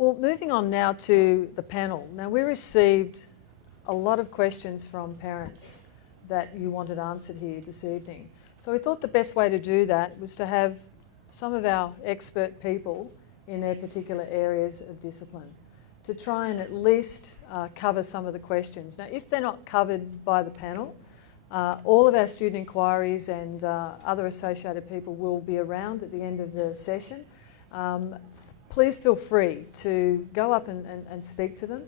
Well, moving on now to the panel. Now, we received a lot of questions from parents that you wanted answered here this evening. So we thought the best way to do that was to have some of our expert people in their particular areas of discipline to try and at least cover some of the questions. Now, if they're not covered by the panel, all of our student inquiries and other associated people will be around at the end of the session. Please feel free to go up and speak to them.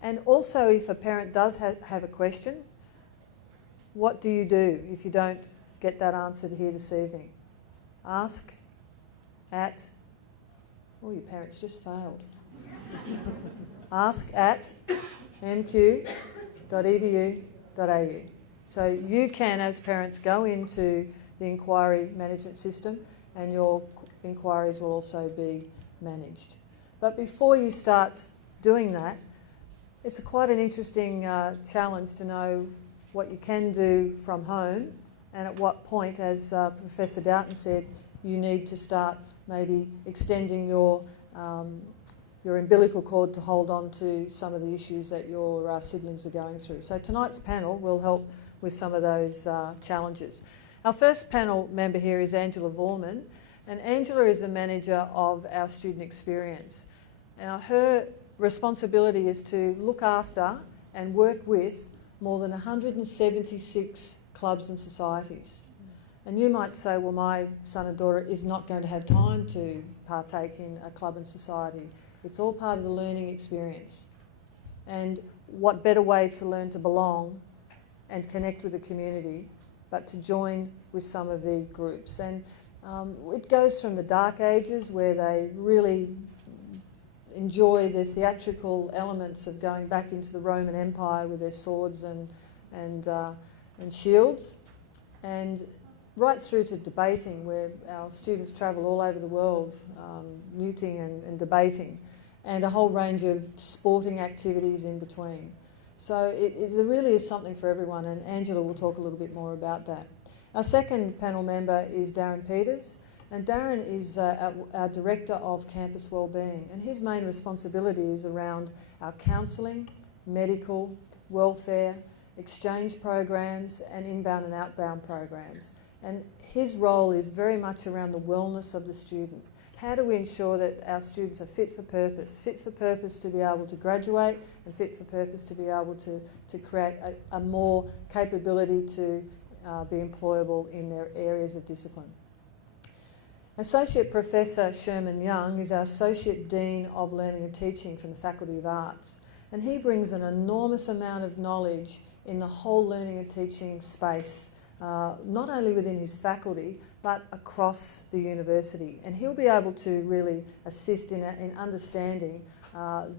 And also, if a parent does have a question, what do you do if you don't get that answered here this evening? Ask at... Oh, your parents just failed. Ask at mq.edu.au. So you can, as parents, go into the inquiry management system and your inquiries will also be managed. But before you start doing that, it's quite an interesting challenge to know what you can do from home and at what point, as Professor Darren said, you need to start maybe extending your umbilical cord to hold on to some of the issues that your siblings are going through. So tonight's panel will help with some of those challenges. Our first panel member here is Angela Voerman, and Angela is the manager of our student experience. Now, her responsibility is to look after and work with more than 176 clubs and societies. And you might say, well, my son and daughter is not going to have time to partake in a club and society. It's all part of the learning experience. And what better way to learn to belong and connect with the community but to join with some of the groups. And it goes from the dark ages where they really enjoy the theatrical elements of going back into the Roman Empire with their swords and shields, and right through to debating, where our students travel all over the world, muting and debating, and a whole range of sporting activities in between. So it really is something for everyone, and Angela will talk a little bit more about that. Our second panel member is Darren Peters, and Darren is our Director of Campus Wellbeing, and his main responsibility is around our counselling, medical, welfare, exchange programs, and inbound and outbound programs. And his role is very much around the wellness of the student. How do we ensure that our students are fit for purpose to be able to graduate, and fit for purpose to be able to create a more capability to be employable in their areas of discipline. Associate Professor Sherman Young is our Associate Dean of Learning and Teaching from the Faculty of Arts, and he brings an enormous amount of knowledge in the whole learning and teaching space, not only within his faculty but across the university, and he'll be able to really assist in understanding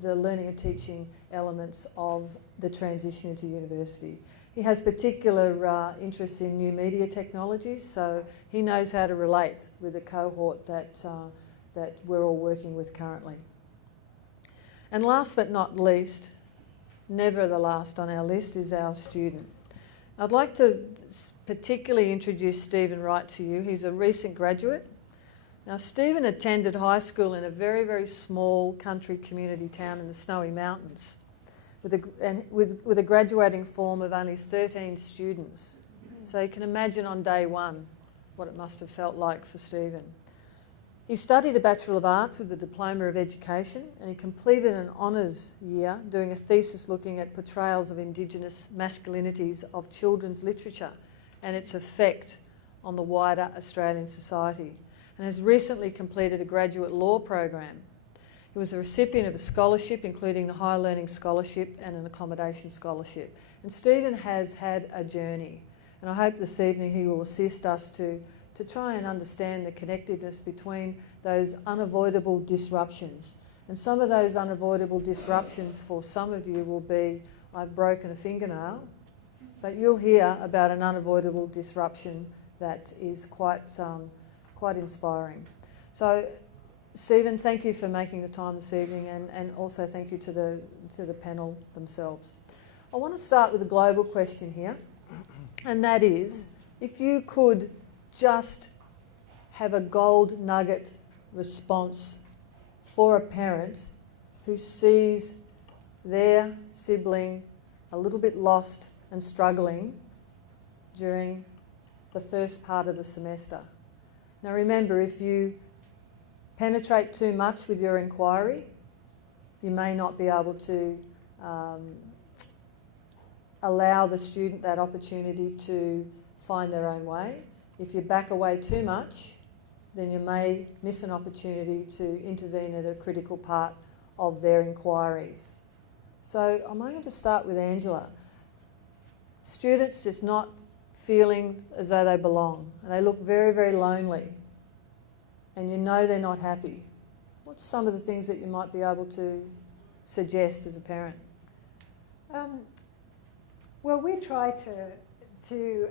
the learning and teaching elements of the transition into university. He has particular interest in new media technologies, so he knows how to relate with the cohort that we're all working with currently. And last but not least, never the last on our list, is our student. I'd like to particularly introduce Stephen Wright to you. He's a recent graduate. Now, Stephen attended high school in a very, very small country community town in the Snowy Mountains with a graduating form of only 13 students. So you can imagine on day one what it must have felt like for Stephen. He studied a Bachelor of Arts with a Diploma of Education, and he completed an honours year doing a thesis looking at portrayals of indigenous masculinities of children's literature and its effect on the wider Australian society, and has recently completed a graduate law program. He was a recipient of a scholarship, including the Higher Learning Scholarship and an Accommodation Scholarship. And Stephen has had a journey, and I hope this evening he will assist us to try and understand the connectedness between those unavoidable disruptions. And some of those unavoidable disruptions for some of you will be, I've broken a fingernail, but you'll hear about an unavoidable disruption that is quite inspiring. So, Stephen, thank you for making the time this evening, and also thank you to the panel themselves. I want to start with a global question here, and that is, if you could just have a gold nugget response for a parent who sees their sibling a little bit lost and struggling during the first part of the semester. Now remember, if you penetrate too much with your inquiry, you may not be able to allow the student that opportunity to find their own way. If you back away too much, then you may miss an opportunity to intervene at a critical part of their inquiries. So I'm going to start with Angela. Students just not feeling as though they belong, and they look very, very lonely, and you know they're not happy. What's some of the things that you might be able to suggest as a parent? Well, we try to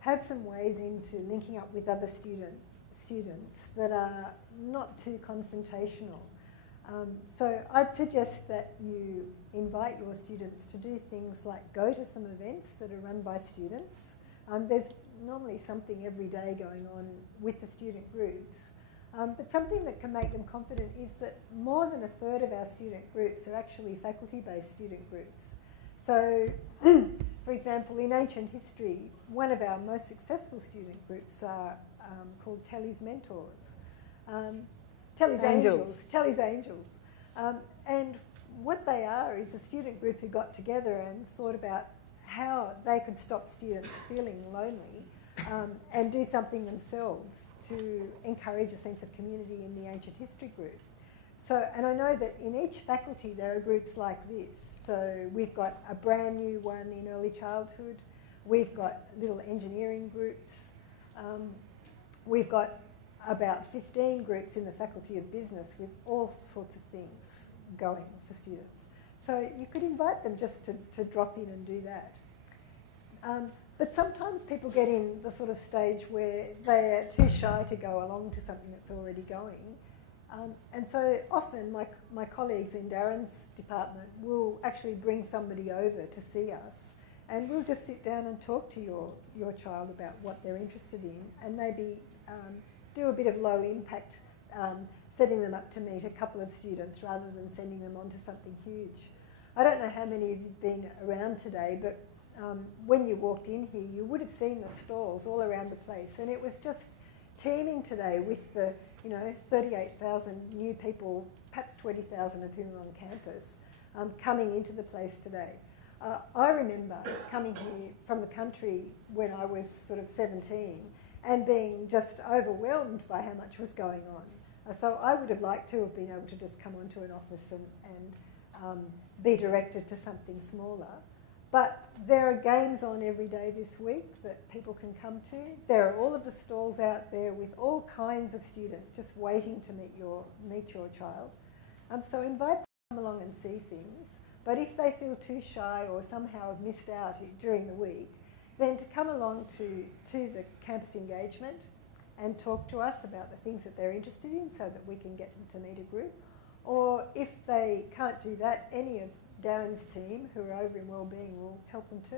have some ways into linking up with other students that are not too confrontational. So I'd suggest that you invite your students to do things like go to some events that are run by students. There's normally something every day going on with the student groups. But something that can make them confident is that more than a third of our student groups are actually faculty-based student groups. So, for example, in ancient history, one of our most successful student groups are called Telly's Mentors. Telly's Angels. And what they are is a student group who got together and thought about how they could stop students feeling lonely and do something themselves to encourage a sense of community in the ancient history group. So, and I know that in each faculty there are groups like this. So we've got a brand new one in early childhood. We've got little engineering groups. We've got about 15 groups in the Faculty of Business with all sorts of things going for students. So you could invite them just to drop in and do that. But sometimes people get in the sort of stage where they're too shy to go along to something that's already going. And so often my colleagues in Darren's department will actually bring somebody over to see us, and we'll just sit down and talk to your child about what they're interested in, and maybe do a bit of low impact, setting them up to meet a couple of students rather than sending them on to something huge. I don't know how many of you have been around today, but when you walked in here, you would have seen the stalls all around the place, and it was just teeming today with the 38,000 new people, perhaps 20,000 of whom are on campus, coming into the place today. I remember coming here from the country when I was sort of 17 and being just overwhelmed by how much was going on. So I would have liked to have been able to just come onto an office and be directed to something smaller. But there are games on every day this week that people can come to. There are all of the stalls out there with all kinds of students just waiting to meet your child. So invite them to come along and see things. But if they feel too shy or somehow have missed out during the week, then to come along to the campus engagement and talk to us about the things that they're interested in so that we can get them to meet a group. Or if they can't do that, any of Darren's team, who are over in Wellbeing, will help them too.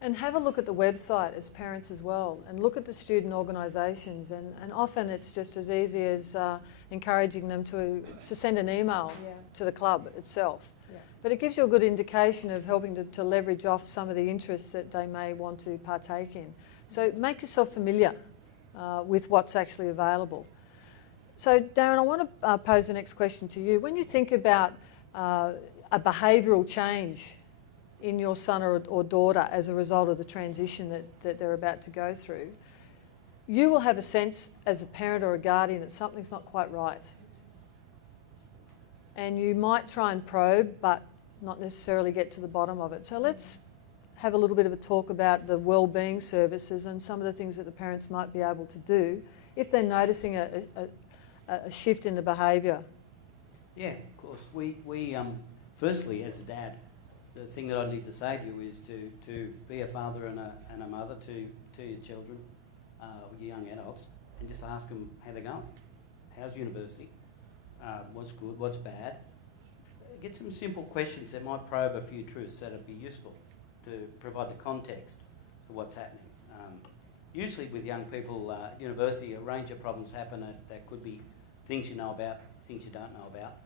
And have a look at the website as parents as well, and look at the student organisations, and often it's just as easy as encouraging them to send an email to the club itself. Yeah. But it gives you a good indication of helping to leverage off some of the interests that they may want to partake in. So make yourself familiar with what's actually available. So Darren, I want to pose the next question to you. When you think about a behavioural change in your son or daughter as a result of the transition that they're about to go through, you will have a sense as a parent or a guardian that something's not quite right. And you might try and probe, but not necessarily get to the bottom of it. So let's have a little bit of a talk about the wellbeing services and some of the things that the parents might be able to do if they're noticing a shift in the behaviour. Yeah, of course. We firstly, as a dad, the thing that I need to say to you is to be a father and a mother to your children, your young adults, and just ask them how they're going. How's university? What's good? What's bad? Get some simple questions that might probe a few truths that would be useful to provide the context for what's happening. Usually with young people at university, a range of problems happen that could be things you know about, things you don't know about.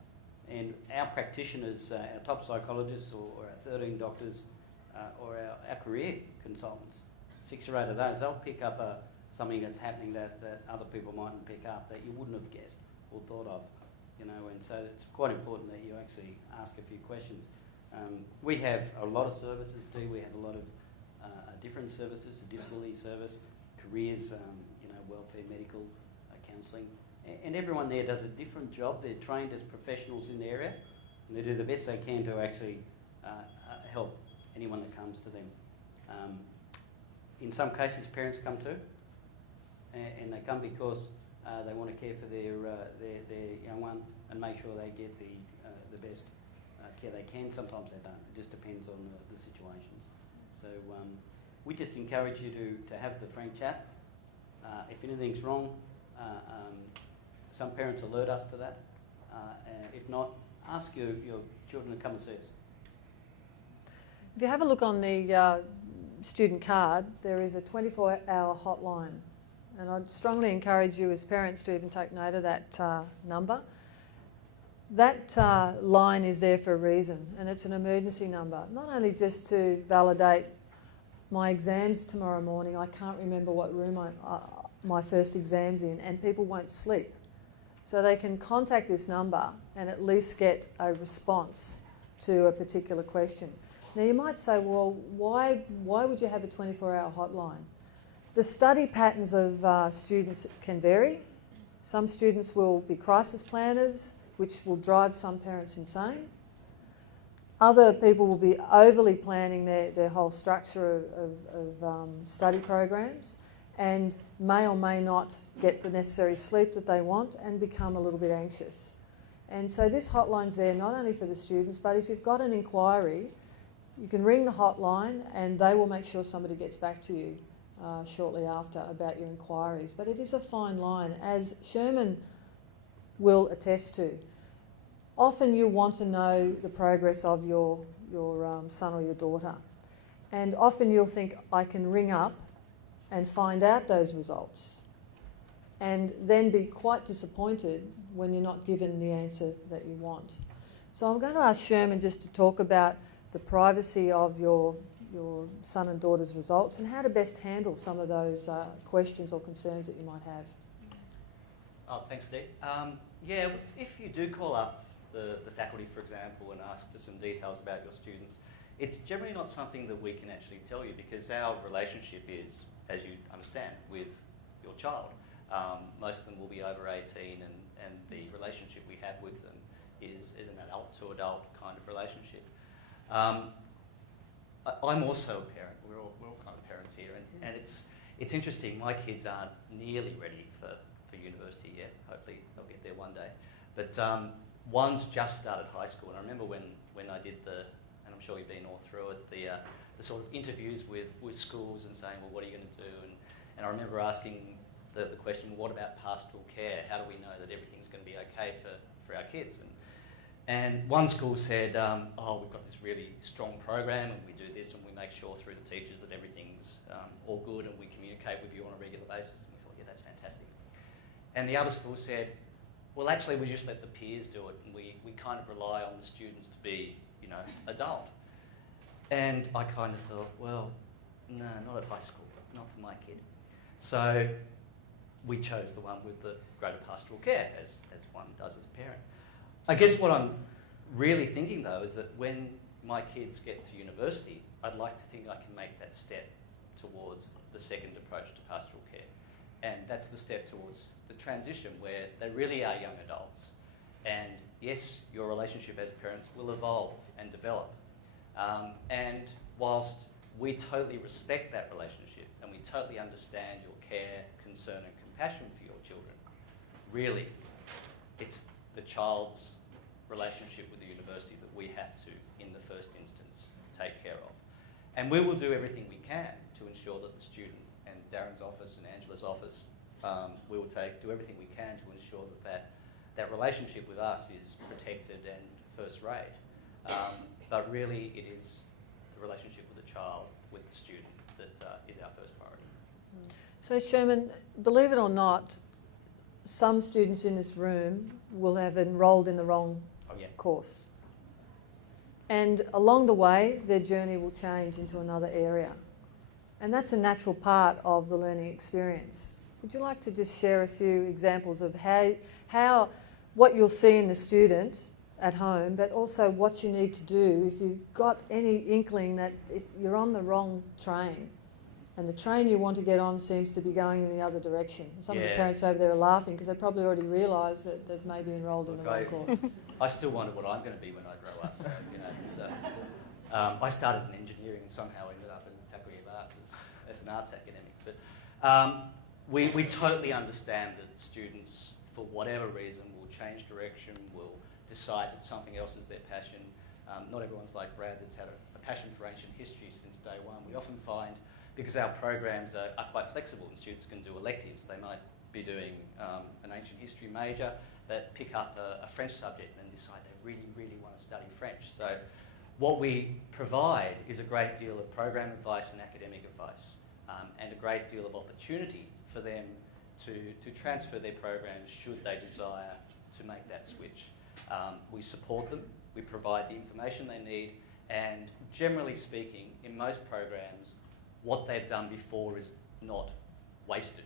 And our practitioners, our top psychologists or our 13 doctors or our career consultants, 6 or 8 of those, they'll pick up something that's happening that other people mightn't pick up, that you wouldn't have guessed or thought of, you know. And so it's quite important that you actually ask a few questions. We have a lot of services too. We have a lot of different services, a disability service, careers, welfare, medical, counselling. And everyone there does a different job. They're trained as professionals in the area, and they do the best they can to actually help anyone that comes to them. In some cases, parents come too, and they come because they want to care for their young one and make sure they get the best care they can. Sometimes they don't. It just depends on the situations. So we just encourage you to have the frank chat. If anything's wrong, some parents alert us to that. If not, ask your children to come and see us. If you have a look on the student card, there is a 24-hour hotline, and I'd strongly encourage you as parents to even take note of that number. That line is there for a reason, and it's an emergency number, not only just to validate my exams tomorrow morning. I can't remember what room my first exam's in, and people won't sleep. So they can contact this number and at least get a response to a particular question. Now you might say, well, why would you have a 24-hour hotline? The study patterns of students can vary. Some students will be crisis planners, which will drive some parents insane. Other people will be overly planning their whole structure of study programs and may or may not get the necessary sleep that they want and become a little bit anxious. And so this hotline's there not only for the students, but if you've got an inquiry, you can ring the hotline and they will make sure somebody gets back to you shortly after about your inquiries. But it is a fine line, as Sherman will attest to. Often you want to know the progress of your son or your daughter, and often you'll think, I can ring up and find out those results, and then be quite disappointed when you're not given the answer that you want. So I'm going to ask Sherman just to talk about the privacy of your son and daughter's results and how to best handle some of those questions or concerns that you might have. Oh, thanks, Dee. Yeah, if you do call up the faculty, for example, and ask for some details about your students, it's generally not something that we can actually tell you, because our relationship is, as you understand, with your child. Most of them will be over 18, and the relationship we have with them is an adult to adult kind of relationship. I'm also a parent. We're all kind of parents here, and it's interesting. My kids aren't nearly ready for university yet. Hopefully they'll get there one day. But one's just started high school, and I remember when I did and I'm sure you've been all through it, the sort of interviews with schools and saying, well, what are you going to do? And I remember asking the question, well, what about pastoral care? How do we know that everything's going to be okay for our kids? And one school said, we've got this really strong program, and we do this, and we make sure through the teachers that everything's all good, and we communicate with you on a regular basis. And we thought, yeah, that's fantastic. And the other school said, well, actually, we just let the peers do it, and we kind of rely on the students to be, adult. And I kind of thought, well, no, not at high school, not for my kid. So we chose the one with the greater pastoral care, as one does as a parent. I guess what I'm really thinking, though, is that when my kids get to university, I'd like to think I can make that step towards the second approach to pastoral care. And that's the step towards the transition where they really are young adults. And yes, your relationship as parents will evolve and develop. And whilst we totally respect that relationship and we totally understand your care, concern and compassion for your children, really, it's the child's relationship with the university that we have to, in the first instance, take care of. And we will do everything we can to ensure that the student and Darren's office and Angela's office, we will do everything we can to ensure that relationship with us is protected and first rate. But really, it is the relationship with the child, with the student, that is our first priority. So Sherman, believe it or not, some students in this room will have enrolled in the wrong Oh, yeah. course. And along the way, their journey will change into another area. And that's a natural part of the learning experience. Would you like to just share a few examples of how what you'll see in the student at home, but also what you need to do if you've got any inkling that you're on the wrong train and the train you want to get on seems to be going in the other direction? Some of the parents over there are laughing because they probably already realise that they've maybe enrolled in the wrong course. I still wonder what I'm going to be when I grow up. So, you know, it's, I started in engineering and somehow ended up in Faculty of Arts as an arts academic. But we totally understand that students, for whatever reason, will change direction, will decide that something else is their passion. Not everyone's like Brad that's had a passion for ancient history since day one. We often find, because our programs are quite flexible and students can do electives, they might be doing an ancient history major, that pick up a French subject and decide they really, really want to study French. So what we provide is a great deal of program advice and academic advice, and a great deal of opportunity for them to transfer their programs should they desire to make that switch. We support them, we provide the information they need, and generally speaking, in most programs, what they've done before is not wasted.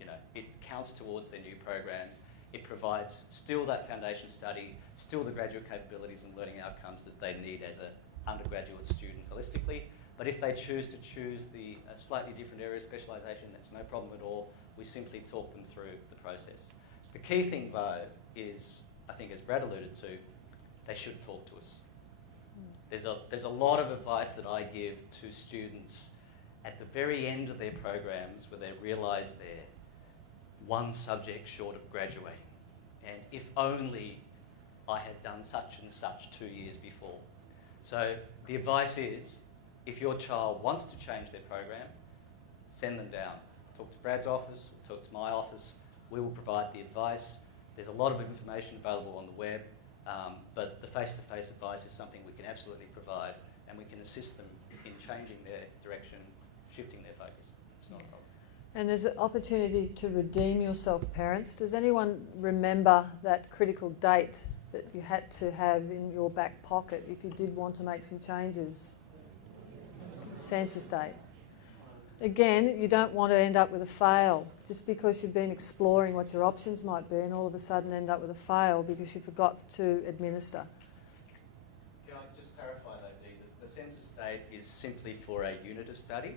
You know, it counts towards their new programs. It provides still that foundation study, still the graduate capabilities and learning outcomes that they need as an undergraduate student holistically. But if they choose to choose the slightly different area of specialisation, that's no problem at all. We simply talk them through the process. The key thing, though, is, I think as Brad alluded to, they should talk to us. There's a lot of advice that I give to students at the very end of their programs where they realise they're one subject short of graduating. And if only I had done such and such 2 years before. So the advice is, if your child wants to change their program, send them down. Talk to Brad's office, talk to my office. We will provide the advice. There's a lot of information available on the web, but the face-to-face advice is something we can absolutely provide, and we can assist them in changing their direction, shifting their focus. It's not a problem. And there's an opportunity to redeem yourself, parents. Does anyone remember that critical date that you had to have in your back pocket if you did want to make some changes? Census date. Again, you don't want to end up with a fail just because you've been exploring what your options might be and all of a sudden end up with a fail because you forgot to administer. Can I just clarify that, Dee? The census date is simply for a unit of study.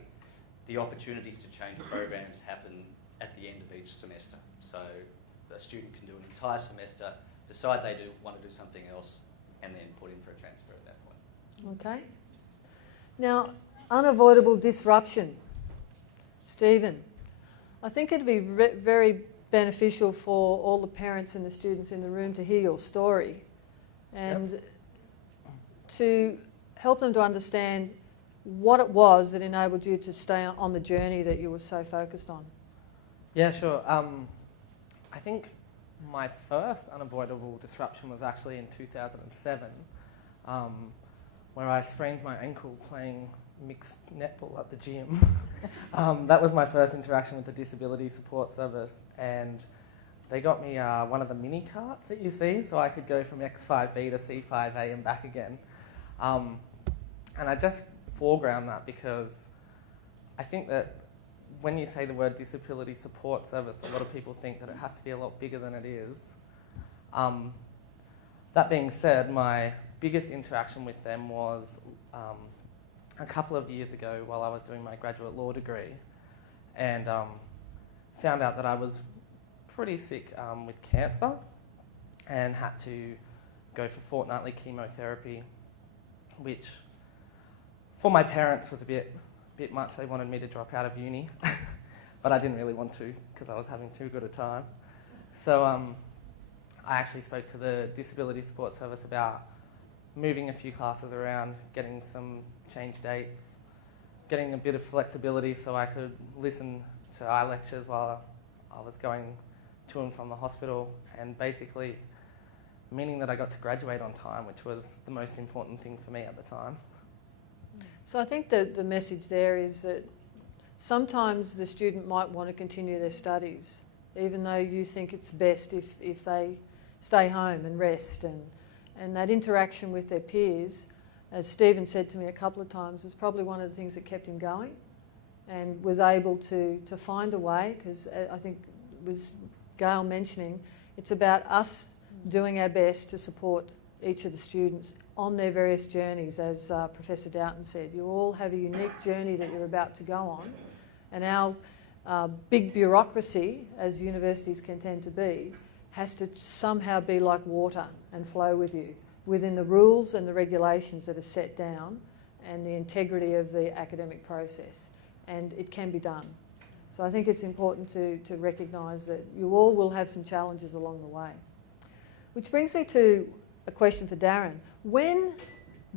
The opportunities to change programs happen at the end of each semester. So a student can do an entire semester, decide they want to do something else, and then put in for a transfer at that point. Okay. Now, unavoidable disruption. Stephen, I think it'd be very beneficial for all the parents and the students in the room to hear your story and to help them to understand what it was that enabled you to stay on the journey that you were so focused on. Yeah, sure. I think my first unavoidable disruption was actually in 2007, where I sprained my ankle playing mixed netball at the gym. That was my first interaction with the disability support service, and they got me one of the mini carts that you see, so I could go from X5B to C5A and back again. And I just foreground that because I think that when you say the word disability support service, a lot of people think that it has to be a lot bigger than it is. That being said, my biggest interaction with them was a couple of years ago while I was doing my graduate law degree, and found out that I was pretty sick with cancer and had to go for fortnightly chemotherapy, which for my parents was a bit much. They wanted me to drop out of uni, but I didn't really want to because I was having too good a time. So I actually spoke to the Disability Support Service about moving a few classes around, getting some change dates, getting a bit of flexibility so I could listen to our lectures while I was going to and from the hospital, and basically meaning that I got to graduate on time, which was the most important thing for me at the time. So I think that the message there is that sometimes the student might want to continue their studies, even though you think it's best if they stay home and rest And that interaction with their peers, as Stephen said to me a couple of times, was probably one of the things that kept him going, and was able to find a way, because I think it was Gail mentioning, it's about us doing our best to support each of the students on their various journeys, as Professor Doughton said. You all have a unique journey that you're about to go on, and our big bureaucracy, as universities can tend to be, has to somehow be like water and flow with you within the rules and the regulations that are set down and the integrity of the academic process. And it can be done. So I think it's important to recognise that you all will have some challenges along the way. Which brings me to a question for Darren. When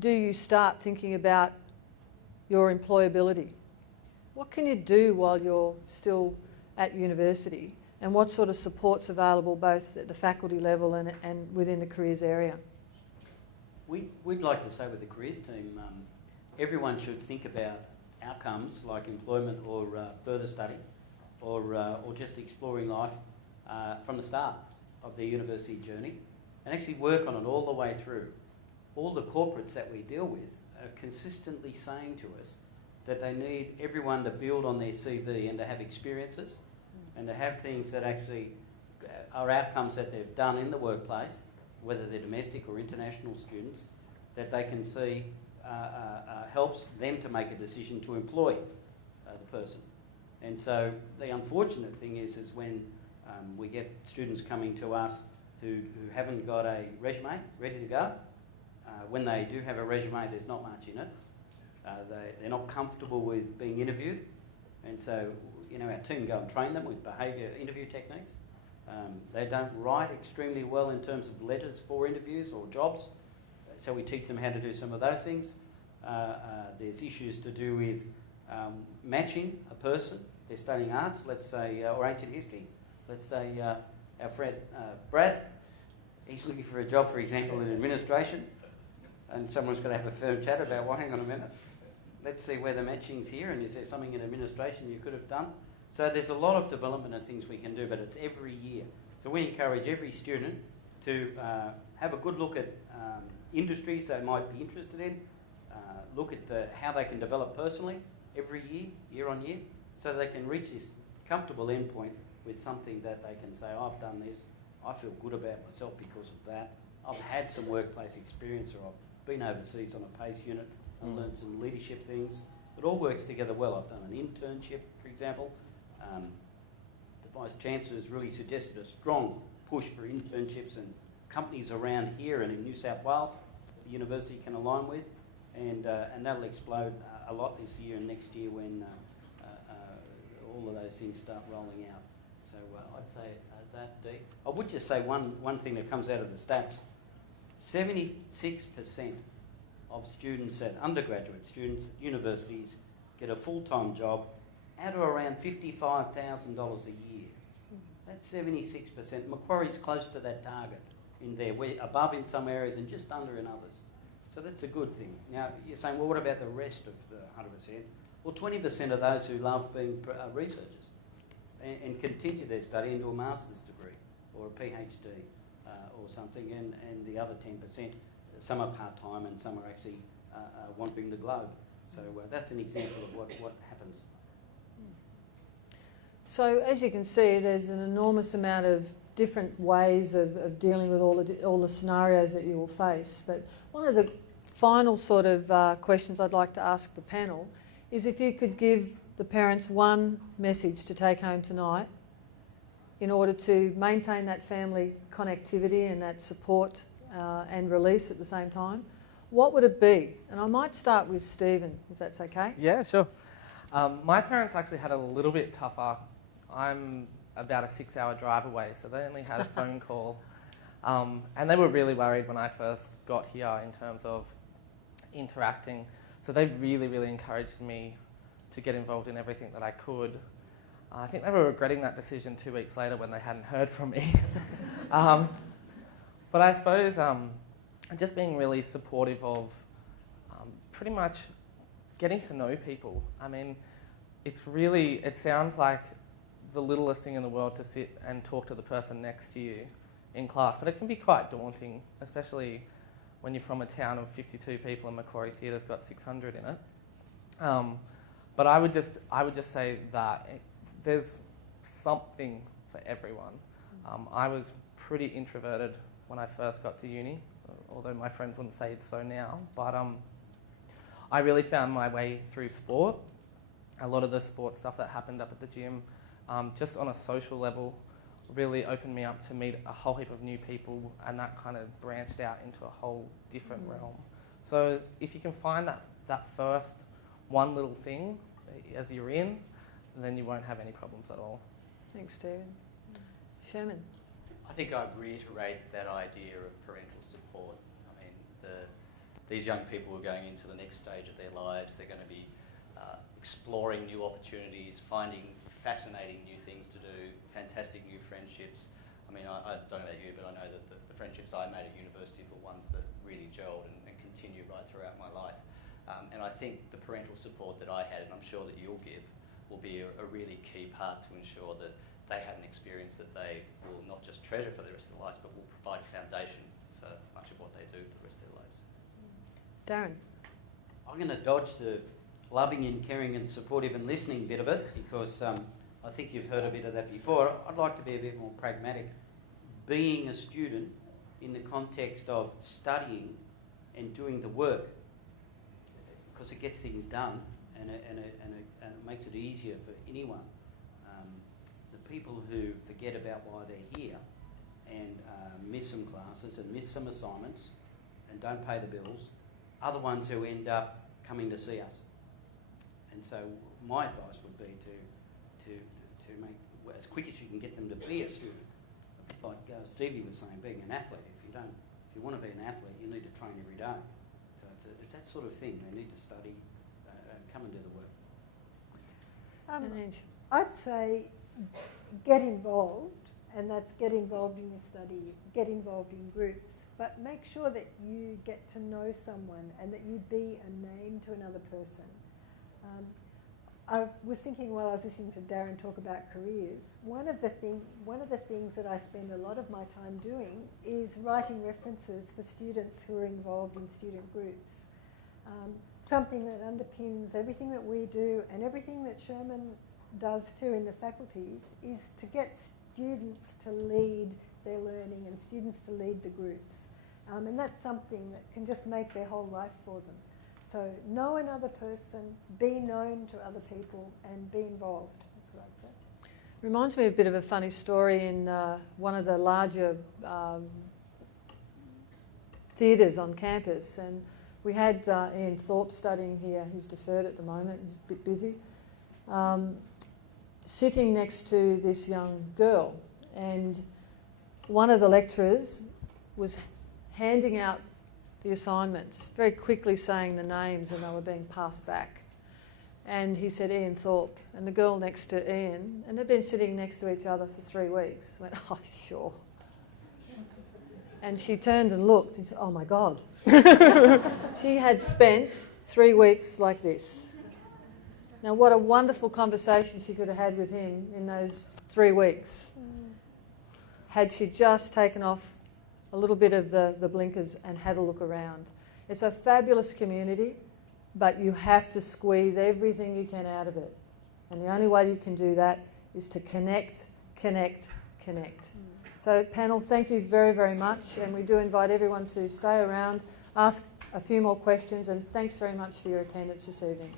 do you start thinking about your employability? What can you do while you're still at university, and what sort of support's available both at the faculty level and within the careers area? We'd like to say with the careers team, everyone should think about outcomes like employment or further study or just exploring life from the start of their university journey, and actually work on it all the way through. All the corporates that we deal with are consistently saying to us that they need everyone to build on their CV and to have experiences and to have things that actually are outcomes that they've done in the workplace, whether they're domestic or international students, that they can see helps them to make a decision to employ the person. And so the unfortunate thing is when we get students coming to us who haven't got a resume ready to go. When they do have a resume, there's not much in it. They're not comfortable with being interviewed, and so our team go and train them with behaviour interview techniques. They don't write extremely well in terms of letters for interviews or jobs, so we teach them how to do some of those things. There's issues to do with matching a person. They're studying arts, let's say, or ancient history. Let's say our friend Brad, he's looking for a job, for example, in administration, and someone's got to have a firm chat about, well, hang on a minute, let's see where the matching's here, and is there something in administration you could have done? So there's a lot of development and things we can do, but it's every year. So we encourage every student to have a good look at industries they might be interested in, look at how they can develop personally every year, year on year, so they can reach this comfortable endpoint with something that they can say, oh, I've done this, I feel good about myself because of that, I've had some workplace experience, or I've been overseas on a PACE unit and learned some leadership things. It all works together well. I've done an internship, for example. The Vice-Chancellor has really suggested a strong push for internships, and companies around here and in New South Wales the university can align with, and that'll explode a lot this year and next year when all of those things start rolling out. So I'd say that, Dee. I would just say one thing that comes out of the stats, 76% of students undergraduate students at universities get a full-time job at or around $55,000 a year. That's 76%. Macquarie's close to that target in there. We're above in some areas and just under in others. So that's a good thing. Now, you're saying, well, what about the rest of the 100%? Well, 20% of those who love being researchers and continue their study into a master's degree or a PhD or something, and the other 10%, some are part-time and some are actually wandering the globe. So that's an example of what happens. So as you can see, there's an enormous amount of different ways of dealing with all the scenarios that you will face. But one of the final sort of questions I'd like to ask the panel is if you could give the parents one message to take home tonight in order to maintain that family connectivity and that support and release at the same time, what would it be? And I might start with Stephen, if that's okay. Yeah, sure. My parents actually had a little bit tougher. I'm about a 6-hour drive away, so they only had a phone call. And they were really worried when I first got here in terms of interacting. So they really, really encouraged me to get involved in everything that I could. I think they were regretting that decision 2 weeks later when they hadn't heard from me. But I suppose just being really supportive of pretty much getting to know people. I mean, it sounds like the littlest thing in the world to sit and talk to the person next to you in class, but it can be quite daunting, especially when you're from a town of 52 people and Macquarie Theatre's got 600 in it. But I would just say that there's something for everyone. I was pretty introverted when I first got to uni, although my friends wouldn't say so now. But I really found my way through sport. A lot of the sport stuff that happened up at the gym, just on a social level, really opened me up to meet a whole heap of new people, and that kind of branched out into a whole different realm. So if you can find that first one little thing as you're in, then you won't have any problems at all. Thanks, David. Sherman. I think I'd reiterate that idea of parental support. I mean, these young people are going into the next stage of their lives. They're going to be exploring new opportunities, finding fascinating new things to do, fantastic new friendships. I mean, I don't know about you, but I know that the friendships I made at university were ones that really gelled and continue right throughout my life. And I think the parental support that I had, and I'm sure that you'll give, will be a really key part to ensure that they have an experience that they will not just treasure for the rest of their lives, but will provide a foundation for much of what they do for the rest of their lives. Darren. I'm going to dodge the loving and caring and supportive and listening bit of it, because I think you've heard a bit of that before. I'd like to be a bit more pragmatic. Being a student in the context of studying and doing the work, because it gets things done and it makes it easier for anyone. The people who forget about why they're here and miss some classes and miss some assignments and don't pay the bills are the ones who end up coming to see us. And so my advice would be to make, as quick as you can, get them to be a student. Like Stevie was saying, being an athlete. If you want to be an athlete, you need to train every day. So it's that sort of thing. They need to study, come and do the work. I'd say get involved, and that's get involved in your study, get involved in groups, but make sure that you get to know someone and that you be a name to another person. I was thinking while I was listening to Darren talk about careers, one of the things that I spend a lot of my time doing is writing references for students who are involved in student groups. Something that underpins everything that we do and everything that Sherman does too in the faculties is to get students to lead their learning and students to lead the groups. And that's something that can just make their whole life for them. So know another person, be known to other people, and be involved. That's what I'd say. Reminds me a bit of a funny story in one of the larger theatres on campus, and we had Ian Thorpe studying here. He's deferred at the moment, he's a bit busy, sitting next to this young girl, and one of the lecturers was handing out the assignments, very quickly saying the names, and they were being passed back. And he said, Ian Thorpe, and the girl next to Ian, and they'd been sitting next to each other for 3 weeks, went, oh, sure. And she turned and looked and said, oh my God. She had spent 3 weeks like this. Now, what a wonderful conversation she could have had with him in those 3 weeks, had she just taken off a little bit of the blinkers and had a look around. It's a fabulous community, but you have to squeeze everything you can out of it. And the only way you can do that is to connect, connect, connect. So panel, thank you very, very much. And we do invite everyone to stay around, ask a few more questions, and thanks very much for your attendance this evening.